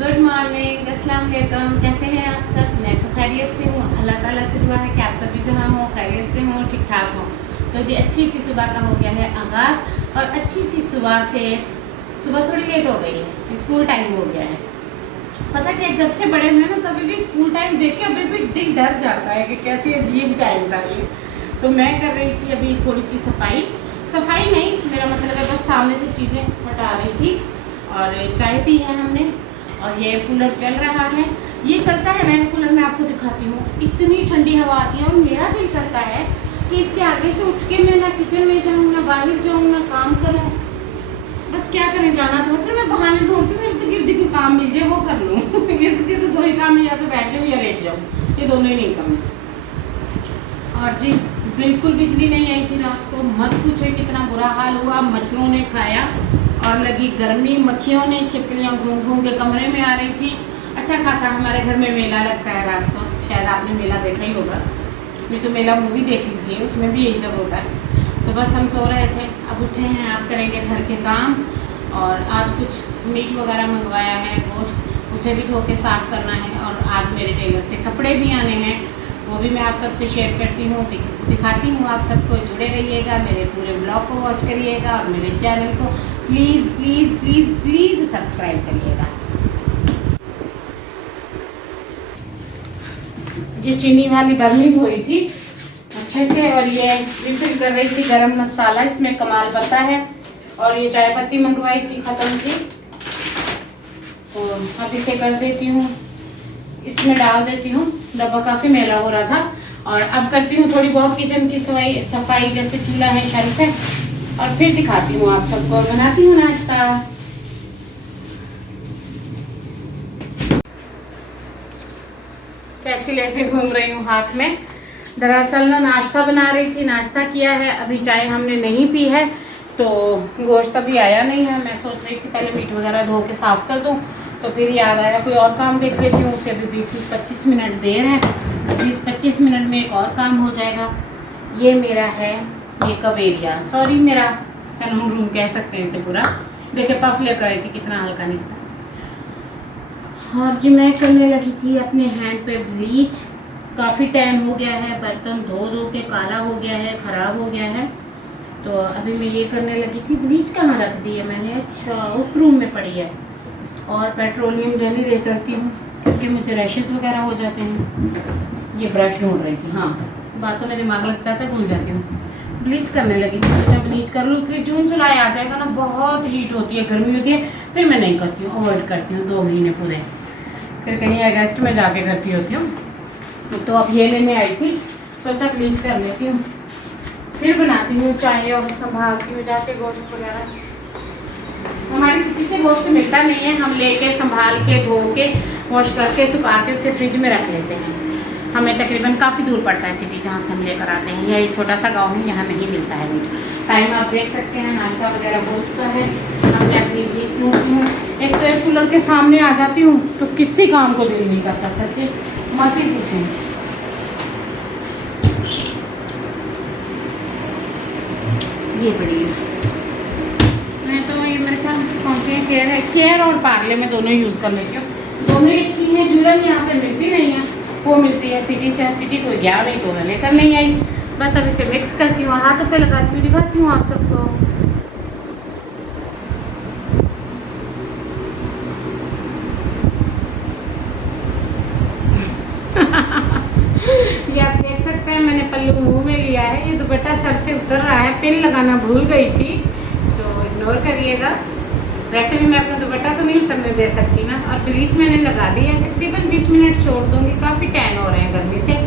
Good morning, अस्सलाम वालेकुम। कैसे हैं आप सब? मैं तो खैरियत से हूँ। अल्लाह ताला से दुआ है कि आप सभी जहाँ हों, खैरियत से हों, ठीक ठाक हों। तो जी अच्छी सी सुबह का हो गया है आगाज़ और अच्छी सी सुबह से सुबह थोड़ी लेट हो गई है, स्कूल टाइम हो गया है। पता क्या, जब से बड़े हुए ना तभी भी स्कूल टाइम देख के अभी भी दिल डर जाता है कि कैसी अजीब टाइम था ये। तो मैं कर रही थी अभी थोड़ी सी सफाई नहीं, मेरा मतलब है बस सामने से चीज़ें हटा रही थी। और चाय पी है हमने और ये एयर कूलर चल रहा है। ये चलता है ना एयर कूलर, मैं आपको दिखाती हूँ। इतनी ठंडी हवा आती है और मेरा दिल करता है कि इसके आगे से उठ के मैं ना किचन में जाऊँ, ना बाहर जाऊँ, ना काम करूँ। बस क्या करें, जाना तो फिर मैं बहाने ढूंढती हूँ, इर्द गिर्द कोई काम मिल जाए वो कर लूँ। इर्द गिर्द दो ही काम है, या तो बैठ जाऊँ या लेट जाऊँ, ये दोनों ही नहीं करने। और जी बिल्कुल बिजली नहीं आई थी रात को, मत पूछे कितना बुरा हाल हुआ। मच्छरों ने खाया और लगी गर्मी, मक्खियों ने, छिपकलियाँ घूम घूम के कमरे में आ रही थी। अच्छा खासा हमारे घर में मेला लगता है रात को, शायद आपने मेला देखा ही होगा। नहीं तो मेला मूवी देख लीजिए, उसमें भी यही सब होता है। तो बस हम सो रहे थे, अब उठे हैं, आप करेंगे घर के काम। और आज कुछ मीट वगैरह मंगवाया है, गोश्त, उसे भी धो के साफ़ करना है। और आज मेरे टेलर से कपड़े भी आने हैं, वो भी मैं आप सबसे शेयर करती हूँ, दिखाती हूँ आप सबको। जुड़े रहिएगा, मेरे पूरे ब्लॉग को वॉच करिएगा और मेरे चैनल को please please please please subscribe करिएगा। ये चीनी वाली बर्नी हुई थी अच्छे से, और ये रिफिल कर रही थी गरम मसाला, इसमें कमाल पत्ता है। और ये चाय पत्ती मंगवाई थी, ख़त्म थी, तो अब इसे कर देती हूँ, इसमें डाल देती हूँ। डब्बा काफ़ी मैला हो रहा था। और अब करती हूँ थोड़ी बहुत किचन की सफाई, जैसे चूल्हा है, शेल्फ है, और फिर दिखाती हूँ आप सबको और बनाती हूँ नाश्ता। कैंची लेके घूम रही हूँ हाथ में। दरअसल ना नाश्ता बना रही थी, नाश्ता किया है, अभी चाय हमने नहीं पी है, तो गोश्त अभी आया नहीं है। मैं सोच रही थी पहले मीट वगैरह धो के साफ़ कर दूँ, तो फिर याद आया कोई और काम देख लेती हूँ। उसे अभी 20-25 मिनट देर है, 20-25 मिनट में एक और काम हो जाएगा। ये मेरा है मेकअप एरिया, सॉरी मेरा सैलून रूम कह सकते हैं इसे पूरा। देखिए पफ लेकर आई थी, कितना हल्का निकला। और जी मैं करने लगी थी अपने हैंड पे ब्लीच। काफ़ी टाइम हो गया है, बर्तन धो धो के काला हो गया है, ख़राब हो गया है। तो अभी मैं ये करने लगी थी। ब्लीच कहाँ रख दी है मैंने? अच्छा, उस रूम में पड़ी है। और पेट्रोलियम जेली ले चलती हूँ क्योंकि मुझे रैशेस वगैरह हो जाते हैं। ये ब्रश ढूंढ रही थी, हाँ बातों में दिमाग लग जाता है, भूल जाती हूँ। ब्लीच करने लगी थी, सोचा ब्लीच कर लूँ, फिर जून जुलाई आ जाएगा ना, बहुत हीट होती है, गर्मी होती है, फिर मैं नहीं करती हूँ, अवॉइड करती हूँ 2 महीने पूरे। फिर कहीं अगस्त में जाके करती होती हूँ। तो अब ये लेने आई थी, सोचा ब्लीच कर लेती हूँ, फिर बनाती हूँ चाय और संभालती हूँ जाके गोश्त वगैरह। हमारी सिटी से गोश्त मिलता नहीं है, हम लेके संभाल के धो के वॉश करके सुखा के उसे फ्रिज में रख लेते हैं। हमें तकरीबन काफ़ी दूर पड़ता है सिटी जहाँ से हम लेकर आते हैं। यह एक छोटा सा गांव है, यहाँ नहीं मिलता है मीट। टाइम आप देख सकते हैं, नाश्ता वगैरह हो चुका है। अब मैं अपनी ब्लीच ढूंढती हूँ। एक तो एयर कूलर के सामने आ जाती हूँ तो किसी काम को दिल नहीं करता, सच्ची मत ही पूछें। ये बड़ी है, मैं तो ये मेरे ख्याल कॉम्प्लेन केयर है, केयर और पार्ले में दोनों यूज़ कर लेती हूँ। दोनों ही अच्छी हैं। जुलन यहाँ पे मिलती नहीं है, वो मिलती है सिटी से, और सिटी कोई गया नहीं तो मैं लेकर नहीं आई। बस अब इसे मिक्स करती हूँ और हाथों पे लगाती हूँ, दिखाती हूँ आप सबको। ये आप देख सकते हैं, मैंने पल्लू मुंह में लिया है। ये दुपट्टा सर से उतर रहा है, पिन लगाना भूल गई थी, सो इग्नोर करिएगा। वैसे भी मैं अपना दुपट्टा तो नहीं उतरने दे सकती ना। और ब्लीच मैंने लगा दी है, तकरीबन 20 मिनट छोड़ दूँगी, काफ़ी टैन हो रहे हैं गर्मी से।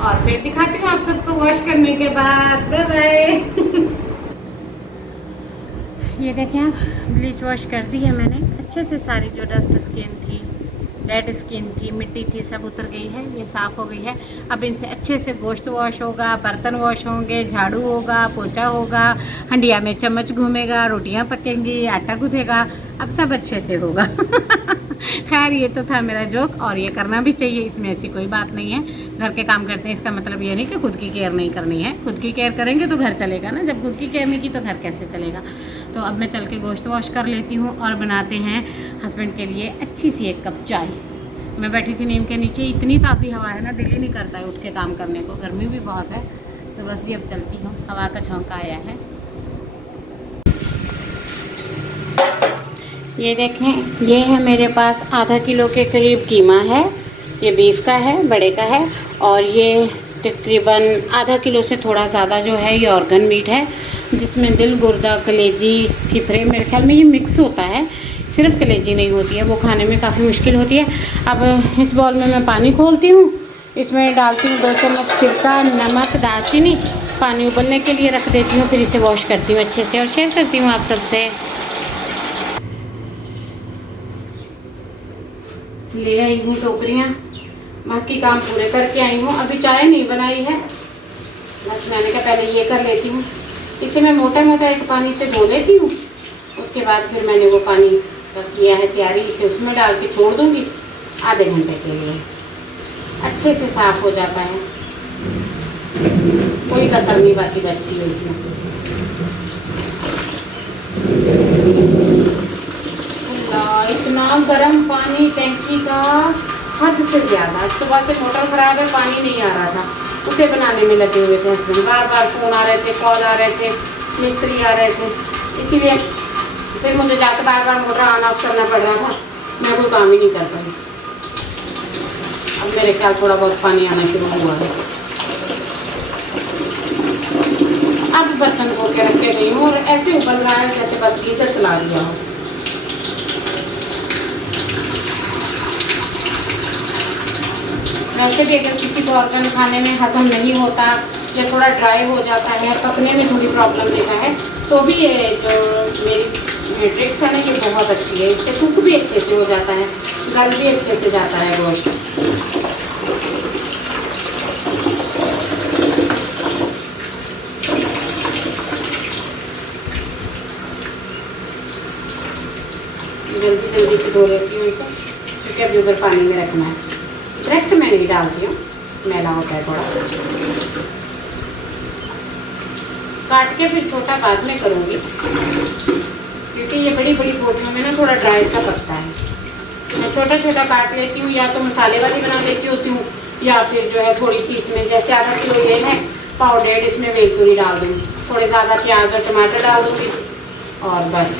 और फिर दिखाती हूँ आप सबको वॉश करने के बाद। Bye bye. ये देखें आप, ब्लीच वॉश कर दी है मैंने अच्छे से। सारी जो डस्ट स्किन थी, डेड स्किन थी, मिट्टी थी, सब उतर गई है, ये साफ़ हो गई है। अब इनसे अच्छे से गोश्त वॉश होगा, बर्तन वॉश होंगे, झाड़ू होगा, पोछा होगा, हंडिया में चम्मच घूमेगा, रोटियां पकेंगी, आटा गूँथेगा, अब सब अच्छे से होगा। खैर ये तो था मेरा जोक, और ये करना भी चाहिए, इसमें ऐसी कोई बात नहीं है। घर के काम करते हैं इसका मतलब ये नहीं कि खुद की केयर नहीं करनी है। खुद की केयर करेंगे तो घर चलेगा ना, जब खुद की केयर नहीं की तो घर कैसे चलेगा। तो अब मैं चल के गोश्त वॉश कर लेती हूँ और बनाते हैं हस्बैंड के लिए अच्छी सी एक कप चाय। मैं बैठी थी नीम के नीचे, इतनी ताज़ी हवा है ना, दिल ही नहीं करता है उठ के काम करने को, गर्मी भी बहुत है। तो बस जी अब चलती हूँ, हवा का झोंका आया है। ये देखें, ये है मेरे पास आधा किलो के करीब कीमा है। ये बीफ का है, बड़े का है। और ये तकरीबन आधा किलो से थोड़ा ज़्यादा जो है ये ऑर्गन मीट है, जिसमें दिल, गुर्दा, कलेजी, फिफरे, मेरे ख्याल में ये मिक्स होता है, सिर्फ कलेजी नहीं होती है, वो खाने में काफ़ी मुश्किल होती है। अब इस बॉल में मैं पानी खोलती हूँ, इसमें डालती हूँ 2 चम्मच सिरका, नमक, दालचीनी, पानी उबलने के लिए रख देती हूँ, फिर इसे वॉश करती हूँ अच्छे से और शेयर करती हूँ आप सबसे। ले आई हूँ टोकरियाँ, बाकी काम पूरे करके आई हूँ। अभी चाय नहीं बनाई है, बस मैंने कहा पहले ये कर लेती हूँ। इसे मैं मोटा मोटा एक पानी से धो लेती हूँ, उसके बाद फिर मैंने वो पानी किया है तैयारी, इसे उसमें डाल के छोड़ दूँगी आधे घंटे के लिए। अच्छे से साफ़ हो जाता है, कोई कसर नहीं बचती है इसमें। इतना गर्म पानी टैंकी का, हद से ज़्यादा। सुबह से मोटर ख़राब है, पानी नहीं आ रहा था, उसे बनाने में लगे हुए थे हस्बैंड। बार बार फ़ोन आ रहे थे, कॉल आ रहे थे, मिस्त्री आ रहे थे, इसीलिए फिर मुझे जाकर बार बार मोटर ऑन ऑफ करना पड़ रहा था, मैं कोई काम ही नहीं कर पाई। अब मेरे ख्याल थोड़ा बहुत पानी आना शुरू हुआ है। अब बर्तन धो के रख के गई हूँ और ऐसे उबल रहा है जैसे बस गीज़र चला दिया हो। वैसे भी अगर किसी को ऑर्गन खाने में हजम नहीं होता या थोड़ा ड्राई हो जाता है, पकने में थोड़ी प्रॉब्लम देता है, तो भी ये जो मेरी ट्रिक्स है ना, ये बहुत अच्छी है। इससे कुक भी अच्छे से हो जाता है, गल भी अच्छे से जाता है गोश्त। जल्दी जल्दी से धो लेती हूँ इसे, क्योंकि अभी उधर पानी में रखना है। डायरेक्ट मैं नहीं डालती हूँ, मैला होता है थोड़ा, काट के फिर छोटा बाद में करूँगी, क्योंकि ये बड़ी बड़ी बोटियों में ना थोड़ा ड्राई सा पकता है। मैं छोटा छोटा काट लेती हूँ, या तो मसाले वाली बना लेती होती हूँ, या फिर जो है थोड़ी सी इसमें, जैसे आधा किलो ये है पाउडर, इसमें वेलपुरी डाल दूँगी, थोड़े ज़्यादा प्याज और टमाटर डाल दूँगी, और बस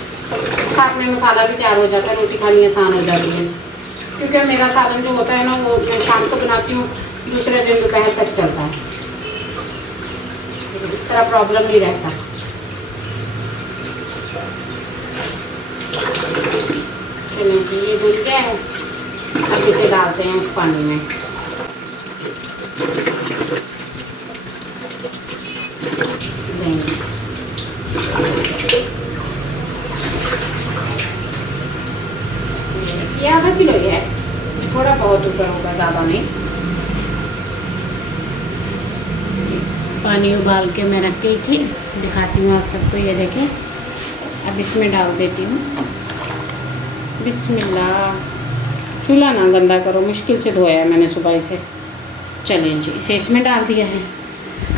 साथ में मसाला भी तैयार हो जाता है, रोटी खानी आसान हो जाती है। क्योंकि मेरा सालन जो होता है ना, वो मैं शाम को बनाती हूँ, दूसरे दिन दोपहर तक चलता है, इस तरह प्रॉब्लम नहीं रहता। चलिए जी, ये धुल गया है, अब इसे डालते हैं उस पानी में। ये आधा किलो ही है, ये थोड़ा बहुत ऊपर होगा, ज़्यादा नहीं। पानी उबाल के मैं रख गई थी, दिखाती हूँ आप सबको, ये देखें। अब इसमें डाल देती हूँ, बिस्मिल्लाह। चूल्हा ना गंदा करो, मुश्किल से धोया है मैंने सुबह इसे। चलें जी, इसे इसमें डाल दिया है।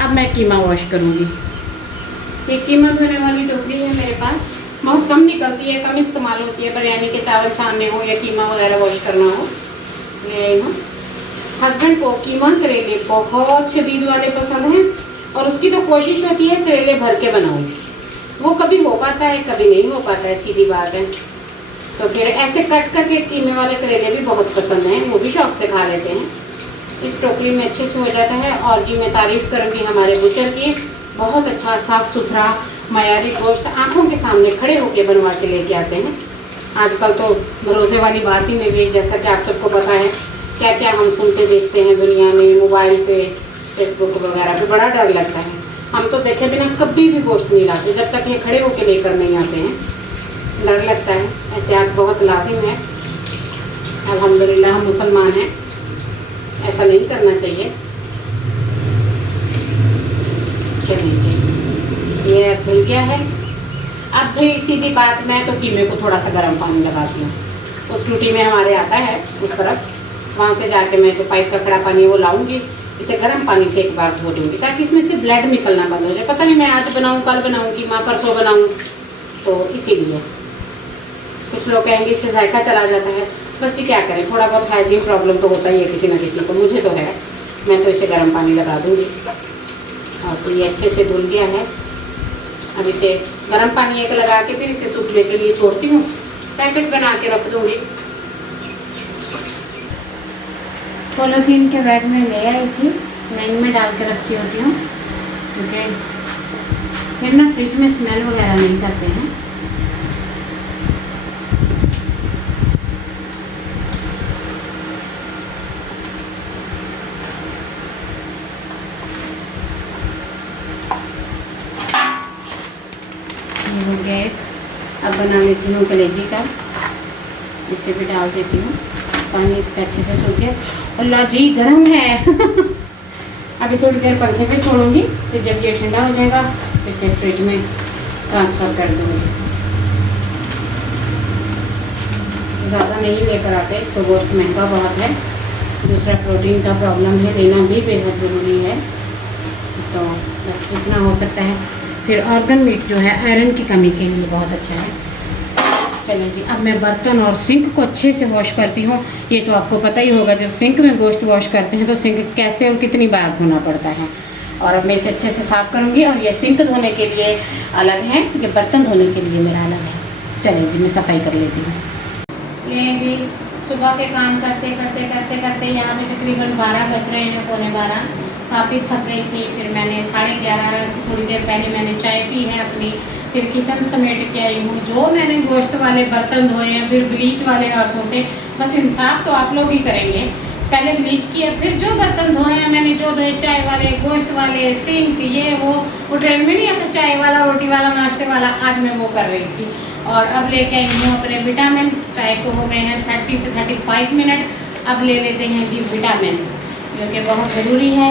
अब मैं कीमा वॉश करूँगी। ये कीमा धोने वाली टोकरी है मेरे पास, बहुत कम निकलती है, कम इस्तेमाल होती है, बिरयानी के चावल छानने हो या कीमा वगैरह वॉश करना हो। ये ना हस्बैंड को कीमा करेले बहुत शदीद वाले पसंद हैं, और उसकी तो कोशिश होती है करेले भर के बनाऊँ। वो कभी हो पाता है, कभी नहीं हो पाता है, सीधी बात है। तो फिर ऐसे कट करके कीमे वाले करेले भी बहुत पसंद हैं, वो भी शौक से खा लेते हैं। इस टोकरी में अच्छे से हो जाता है। और जी मैं तारीफ़ करूँगी हमारे बुचर की, बहुत अच्छा साफ़ सुथरा मयारी गोश्त आँखों के सामने खड़े होकर बनवा के लेके आते हैं। आजकल तो भरोसे वाली बात ही नहीं रही, जैसा कि आप सबको पता है क्या क्या हम सुनते देखते हैं दुनिया में, मोबाइल पे, फेसबुक वगैरह पे, बड़ा डर लगता है। हम तो देखे बिना कभी भी गोश्त नहीं लाते जब तक ये खड़े होकर लेकर नहीं आते हैं, डर लगता है। एहतियात बहुत लाजिम है। अल्हम्दुलिल्लाह हम मुसलमान हैं, ऐसा नहीं करना चाहिए। चलिए ये अब धुल गया है। अब भी सीधी बात, मैं तो कीमे को थोड़ा सा गर्म पानी लगाती हूँ, उस टूटी में हमारे आता है उस तरफ, वहाँ से जाके मैं जो पाइप का खड़ा पानी वो लाऊंगी, इसे गर्म पानी से एक बार धो दूँगी ताकि इसमें से ब्लड निकलना बंद हो जाए। पता नहीं मैं आज बनाऊँ, कल बनाऊँ, कीमा परसों बनाऊँ, तो इसीलिए कुछ लोग कहेंगे इससे जायका चला जाता है। बस जी क्या करें, थोड़ा बहुत हाइजीन प्रॉब्लम तो होता ही है किसी न किसी को, मुझे तो है। मैं तो इसे गर्म पानी लगा दूँगी। और तो ये अच्छे से धुल गया है। अब इसे गर्म पानी एक लगा के फिर इसे सूखने के लिए छोड़ती हूँ। पैकेट बना के रख दूँगी। पॉलीथीन के बैग में ले आई थी, मैं इनमें डाल के रखती होती हूँ क्योंकि फिर ना फ्रिज में स्मेल वगैरह नहीं करते हैं। ये हो गया एक। अब बना लेती हूँ कलेजी का, इसे भी डाल देती हूँ। पानी इसका अच्छे से सूख गया। अल्लाह जी गर्म है अभी थोड़ी देर पंखे पे छोड़ूंगी, फिर जब ये ठंडा हो जाएगा इसे फ्रिज में ट्रांसफ़र कर दूँगी। ज़्यादा नहीं लेकर आते तो गोश्त महंगा बहुत है, दूसरा प्रोटीन का प्रॉब्लम है, लेना भी बेहद ज़रूरी है। तो बस जितना हो सकता है। फिर ऑर्गन मीट जो है आयरन की कमी के लिए बहुत अच्छा है। चलें जी, अब मैं बर्तन और सिंक को अच्छे से वॉश करती हूँ। ये तो आपको पता ही होगा, जब सिंक में गोश्त वॉश करते हैं तो सिंक कैसे और कितनी बार धोना पड़ता है। और अब मैं इसे अच्छे से साफ़ करूँगी। और ये सिंक धोने के लिए अलग है, ये बर्तन धोने के लिए मेरा अलग है। चलें जी, मैं सफाई कर लेती हूँ। ये जी सुबह के काम करते करते करते करते यहाँ पे तकरीबन 12 बज रहे हैं, पौने 12। काफ़ी थक गई थी। फिर मैंने 11:30 से थोड़ी देर पहले मैंने चाय पी है अपनी, फिर किचन समेट के आई हूँ। जो मैंने गोश्त वाले बर्तन धोए हैं फिर ब्लीच वाले हाथों से, बस इंसाफ तो आप लोग ही करेंगे। पहले ब्लीच किया, फिर जो बर्तन धोए हैं मैंने, जो धोए चाय वाले, गोश्त वाले, सिंक, ये वो ट्रेन में नहीं आता चाय वाला, रोटी वाला, नाश्ते वाला, आज मैं वो कर रही थी। और अब लेके आई हूँ अपने विटामिन। चाय को हो गए हैं 30 से 35 मिनट। अब ले लेते हैं जी विटामिन, जो कि बहुत ज़रूरी है।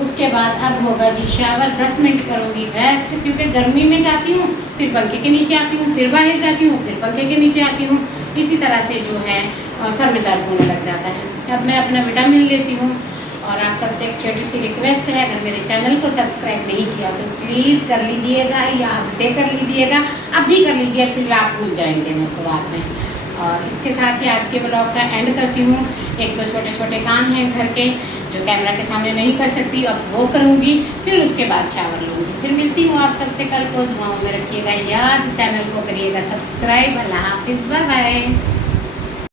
उसके बाद अब होगा जी शावर, 10 मिनट करूँगी रेस्ट, क्योंकि गर्मी में जाती हूँ, फिर पंखे के नीचे आती हूँ, फिर बाहर जाती हूँ, फिर पंखे के नीचे आती हूँ। इसी तरह से जो है सर में दर्द होने लग जाता है। अब मैं अपना विटामिन लेती हूँ। और आप सबसे एक छोटी सी रिक्वेस्ट है, अगर मेरे चैनल को सब्सक्राइब नहीं किया तो प्लीज़ कर लीजिएगा, याद से कर लीजिएगा। अब भी कर लीजिए, फिर आप भूल जाएंगे मेरे को बाद में। और इसके साथ ही आज के ब्लॉग का एंड करती हूँ। एक दो छोटे छोटे काम हैं घर के जो कैमरा के सामने नहीं कर सकती, अब वो करूँगी, फिर उसके बाद शावर लूँगी। फिर मिलती हूँ आप सबसे कल को। दुआओं में रखिएगा याद, चैनल को करिएगा सब्सक्राइब। अल्लाह हाफिज़, बाय बाय।